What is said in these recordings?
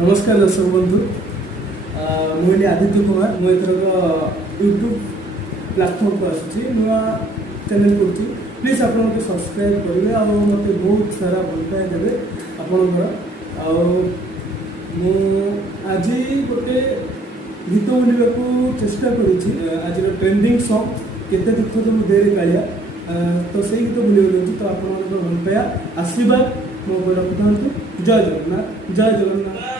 नमस्कार दर्शक बंधु मुझे आदित्य कुमार मुझे यूट्यूब प्लाटफर्म को आसूँ नुआ चैनल कर प्लीज आप सब्सक्राइब करेंगे आ मत बहुत सारा भल पाए देवे आपणकर आज गोटे गीत बोलने को चेष्टा करुँची आज ट्रेंडिंग सॉन्ग केते दुख तुम देरे कालिया तो से गीत बोल तो आप भल पाया आशीर्वाद मो रखता जय जगन्नाथ जय जगन्नाथ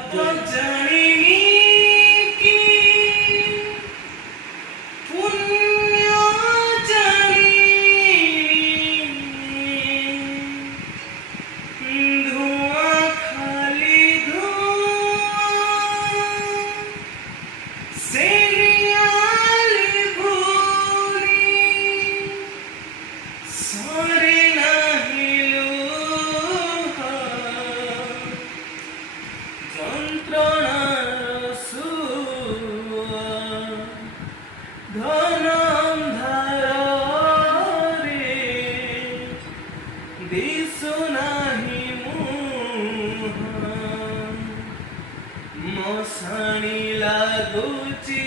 मसाणी लागुची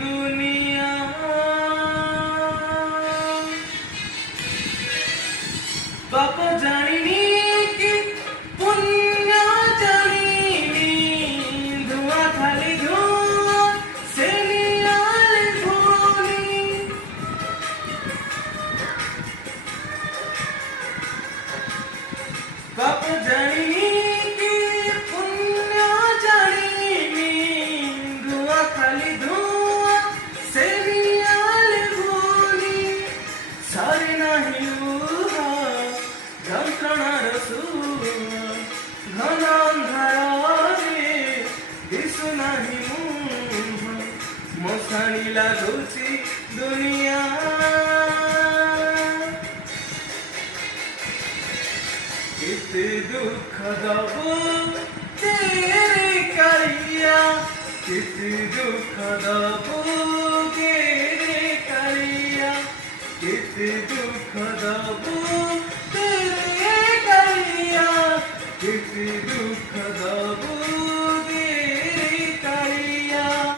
दुनिया बाप जानी कि पुण्य जानी धुआं खाली धुआं से नियाल भूली बाप जानी मसाणी लागुची दुनिया किते दुख दबो तेरे कालिया किते दुख दबो